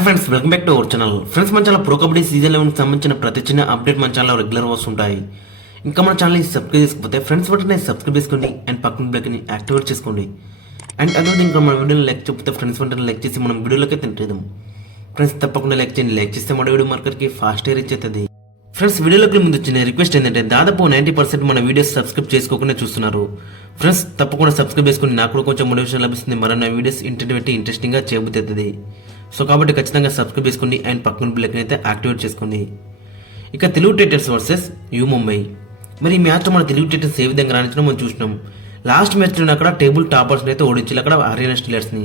Hi friends, welcome back to our channel. Friends, మన channel pro kabaddi season 11 సంబంధించిన ప్రతి చిన్న అప్డేట్ మన ఛానల్లో రెగ్యులర్ వస్తుంటాయి. ఇంకా మన ఛానల్ని సబ్స్క్రైబ్ చేసుకోకపోతే ఫ్రెండ్స్ వెంటనే సబ్స్క్రైబ్ చేసుకోండి అండ్ పక్కన బెల్ని యాక్టివేట్ చేసుకోండి. అండ్ అదే ఇంకా మన వీడియోని లైక్ చెప్తే ఫ్రెండ్స్ వెంటనే లైక్ చేసి మనం వీడియోలోకి తింటేద్దాం. ఫ్రెండ్స్ తప్పకుండా లైక్ చేయండి. లైక్ చేస్తే మన వీడియో మార్కెట్కి ఫాస్ట్ రీచ్ అవుతుంది. ఫ్రెండ్స్, వీడియోలోకి ముందు వచ్చిన రిక్వెస్ట్ ఏంటంటే దాదాపు 90% మన వీడియోస్ సబ్స్క్రైబ్ చేసుకోకుండా చూస్తున్నారు. ఫ్రెండ్స్ తప్పకుండా సబ్స్క్రైబ్ చేసుకుని నాకు కూడా కొంచెం మోటివేషన్ లభిస్తుంది. మరన్న వీడియోస్ ఇంట్రెస్టింగ్గా చేయబోతుంది. సో కాబట్టి ఖచ్చితంగా సబ్స్క్రైబ్ చేసుకోండి అండ్ పక్కన బెల్ని అయితే యాక్టివేట్ చేసుకోండి. ఇక Telugu Titans versus you Mumbai. మరి ఈ మ్యాచ్లో మన తెలుగు టైటన్స్ ఏ విధంగా రాణించడం మనం చూసినాం. లాస్ట్ మ్యాచ్లో అక్కడ టేబుల్ టాపర్స్ని అయితే ఓడించాలి అక్కడ హర్యానా స్టీలర్స్ని.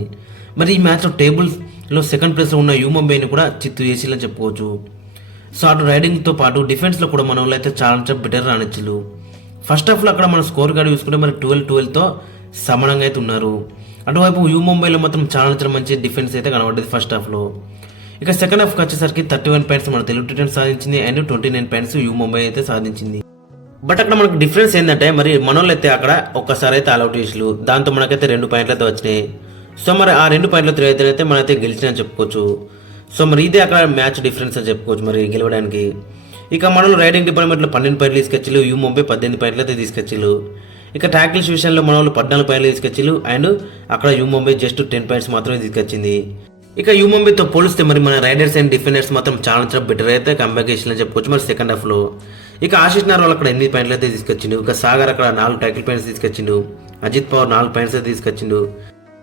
మరి ఈ మ్యాచ్లో టేబుల్స్లో సెకండ్ ప్లేస్లో ఉన్న యూ ముంబైని కూడా చిత్తు చేసిలని చెప్పుకోవచ్చు. సో అటు రైడింగ్తో పాటు డిఫెన్స్లో కూడా మన వాళ్ళు అయితే చాలా బెటర్ రాణించలు. ఫస్ట్ హాఫ్లో అక్కడ మన స్కోర్ కార్డు చూసుకుంటే మరి 12-12తో సమానంగా అయితే ఉన్నారు. అటువైపు యూ ముంబైలో మాత్రం చాలా మంచి డిఫెన్స్ అయితే కనబడ్డది ఫస్ట్ హాఫ్లో. ఇక సెకండ్ హాఫ్కి వచ్చేసరికి 31 పాయింట్స్ మన తెలుగు టైటన్స్ సాధించింది అండ్ 29 పాయింట్స్ యూ ముంబై అయితే సాధించింది. బట్ అక్కడ మనకు డిఫరెన్స్ ఏంటంటే మరి మనోళ్ళు అయితే అక్కడ ఒక్కసారి అయితే ఆల్అౌట్ చేసారు. దాంతో మనకైతే 2 పాయింట్లు అయితే వచ్చినాయి. సో మరి ఆ 2 పాయింట్ల అయితే మనైతే గెలిచినని చెప్పుకోవచ్చు. సో మరి ఇదే అక్కడ మ్యాచ్ డిఫరెన్స్ అని చెప్పుకోవచ్చు మరి గెలవడానికి. ఇక మనలో రైడింగ్ డిపార్ట్మెంట్లో 12 పాయింట్లు తీసుకొచ్చిలు, యూ ముంబై 18 పాయింట్లు అయితే తీసుకొచ్చిలు. ఇక ట్యాకిల్స్ విషయంలో మన వాళ్ళు 14 పాయింట్లు తీసుకొచ్చిలు అండ్ అక్కడ యూ ముంబై జస్ట్ 10 పాయింట్స్ మాత్రమే తీసుకొచ్చింది. ఇక యూ ముంబైతో పోలిస్తే మరి మన రైడర్స్ అండ్ డిఫెండర్స్ మాత్రం చాలా బెటర్ అయితే కంబ్యాక్ చేసిందని చెప్పుకోవచ్చు మరి సెకండ్ హాఫ్లో. ఇక ఆశీష్ నార్ వాళ్ళు అక్కడ 8 పాయింట్లు అయితే తీసుకొచ్చిండు. ఇక సాగర్ అక్కడ 4 ట్యాకిల్ పాయింట్స్ తీసుకొచ్చిండు. అజిత్ పవార్ 4 పాయింట్స్ అయితే తీసుకొచ్చిండు.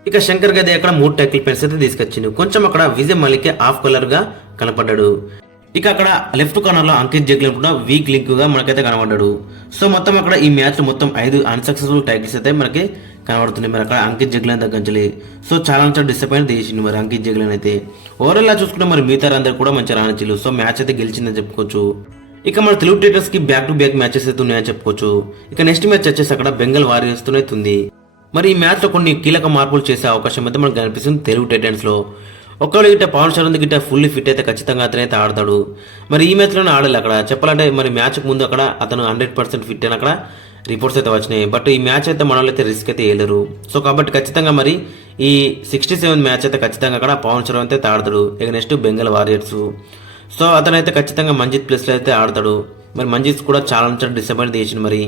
ఇక శంకర్ గదే అక్కడ 3 ట్యాకిల్ పాయింట్స్ అయితే తీసుకొచ్చిండు. కొంచెం అక్కడ విజయ్ మలిక్ ఆఫ్ కలర్గా కనపడ్డాడు. ఇక అక్కడ లెఫ్ట్ కార్నర్లో అంకిత్ జగ్లన్ కూడా వీక్ లింక్గా మనకైతే కనబడ్డాడు. సో మొత్తం అక్కడ ఈ మ్యాచ్ మొత్తం 5 అన్సక్సెస్ఫుల్ ట్యాకిల్స్ అయితే మనకి కనబడుతున్నాయి మరి అక్కడ అంకిత్ జగ్లన్ తగ్గించలే. సో చాలా డిసప్పాయింట్ చేసింది మరి అంకిత్ జగ్లన్ అయితే. ఓవరాల్ చూసుకుంటే మరి మిగతా అందరూ కూడా మంచిగా రాణించారు. సో మ్యాచ్ అయితే గెలిచిందని చెప్పుకోవచ్చు. ఇక మన తెలుగు టైటన్స్కి బ్యాక్ టు బ్యాక్ మ్యాచెస్ అయితే ఉన్నాయని చెప్పుకోవచ్చు. ఇక నెక్స్ట్ మ్యాచ్ వచ్చేసి అక్కడ బెంగాల్ వారియర్స్తోనే ఉంది. మరి ఈ మ్యాచ్లో కొన్ని కీలక మార్పులు చేసే అవకాశం అయితే మనకు కనిపిస్తుంది తెలుగు టైటన్స్లో. ఒకవేళ గిట్ట పవన్ శరణ్ గిట్ట ఫుల్లీ ఫిట్ అయితే ఖచ్చితంగా అతనైతే ఆడతాడు. మరి ఈ మ్యాచ్లోనే ఆడాలి అక్కడ చెప్పాలంటే మరి మ్యాచ్కి ముందు అక్కడ అతను 100% ఫిట్ అని అక్కడ రిపోర్ట్స్ అయితే వచ్చినాయి. బట్ ఈ మ్యాచ్ అయితే మన అయితే రిస్క్ అయితే వేయలేరు. సో కాబట్టి ఖచ్చితంగా మరి ఈ 67 మ్యాచ్ అయితే ఖచ్చితంగా అక్కడ పవన్ శరణ్ అయితే ఆడతాడు. ఇక నెక్స్ట్ బెంగాల్ వారియర్స్. సో అతనైతే ఖచ్చితంగా మంజిత్ ప్లేస్లో అయితే ఆడతాడు. మరి మంజిత్ కూడా చాలా డిసప్పాయింట్ చేసిండు. మరి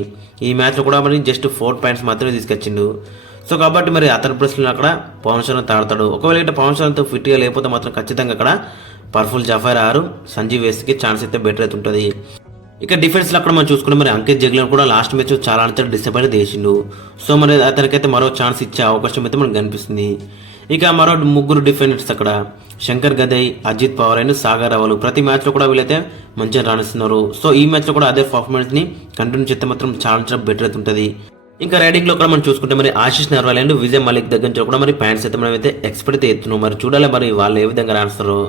ఈ మ్యాచ్లో కూడా మరి జస్ట్ 4 పాయింట్స్ మాత్రమే తీసుకొచ్చిండు. సో కాబట్టి మరి అతని ప్లేస్లో అక్కడ పవన్ శరణ్ ఆడతాడు. ఒకవేళ ఇట్లా పవన్ శరణ్తో ఫిట్గా లేకపోతే మాత్రం ఖచ్చితంగా అక్కడ పర్ఫుల్ జఫర్ ఆరు సంజీవ్ వేస్కి ఛాన్స్ అయితే బెటర్ అయితే ఉంటుంది. ఇక డిఫెన్స్లో అక్కడ మనం చూసుకుంటే మరి అంకిత్ జగ్లన్ కూడా లాస్ట్ మ్యాచ్ చాలా డిసప్పాయింట్ చేసిండు. సో మరి అతనికైతే మరో ఛాన్స్ ఇచ్చే అవకాశం అయితే మనకు కనిపిస్తుంది. ఇక మరో 3 డిఫెండర్స్ అక్కడ శంకర్ గదై, అజిత్ పవార్ అండ్ సాగర్ రావాలి. ప్రతి మ్యాచ్లో కూడా వీళ్ళైతే మంచిగా రాణిస్తున్నారు. సో ఈ మ్యాచ్లో కూడా అదే పర్ఫార్మెన్స్ని కంటిన్యూ చేస్తే మాత్రం చాలా బెటర్ అయితే ఉంటుంది. ఇంకా రైడింగ్లో కూడా మనం చూసుకుంటే మరి ఆశీష్ నర్వాల్ అండ్ విజయ్ మలిక్ దగ్గర నుంచి కూడా మరి పాయింట్స్ అయితే మనం అయితే ఎక్స్పెక్ట్ అయితే ఎత్తున్నాం. మరి చూడాలి మరి వాళ్ళు ఏ విధంగా రాస్తారో.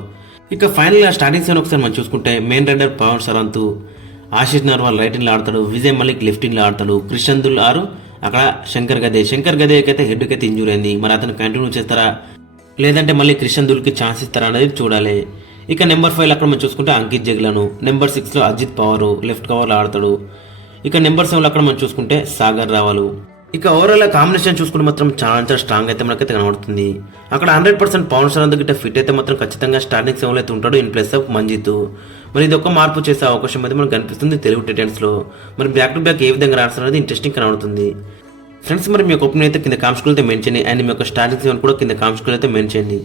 ఇక ఫైనల్గా స్టార్టింగ్ సెవెన్ ఒకసారి మనం చూసుకుంటే main raider Pawan Sharan, Ashish Narwal right ఇన్లో ఆడతాడు, విజయ్ మలిక్ లెఫ్ట్ ఇన్లో ఆడతాడు, క్రిషన్ దుల్ ఆరు అక్కడ శంకర్ గదేకి అయితే హెడ్కి అయితే ఇంజూరీ అయింది. మరి అతను కంటిన్యూ చేస్తారా లేదంటే మళ్ళీ క్రిషన్ దుల్కి ఛాన్స్ ఇస్తారా అనేది చూడాలి. ఇక నెంబర్ 5 అక్కడ మనం చూసుకుంటే అంకిత్ జగ్లను, నెంబర్ 6లో అజిత్ పవార్ లెఫ్ట్ కవర్లో ఆడతాడు. ఇక నెంబర్ 7 అక్కడ మనం చూసుకుంటే సాగర్ రావాలి. ఇక ఓవరాల్ కాంబినేషన్ చూసుకుంటే మాత్రం చాలా స్ట్రాంగ్ అయితే మనకైతే కనబడుతుంది. అక్కడ 100% పవన్ శరణ్ గిట్ట ఫిట్ అయితే మాత్రం ఖచ్చితంగా స్టార్టింగ్ 7లో అయితే ఉంటాడు ఇన్ ప్లేస్ ఆఫ్ మంజిత్. మరి ఇది ఒక మార్పు చేసే అవకాశం అయితే మనకు కనిపిస్తుంది తెలుగు టైటన్స్లో. మరి బ్యాక్ టు బ్యాక్ ఏ విధంగా రాస్తారు అనేది ఇంట్రెస్టింగ్ కనబడుతుంది. ఫ్రెండ్స్, మరి మీ ఒపీనియన్ అయితే కింద కామెంట్స్లో అయితే మెన్షన్ చేయండి అండ్ మీ యొక్క స్టార్టింగ్ 7 కూడా కింద కామెంట్స్లో అయితే మెన్షన్ చేయండి.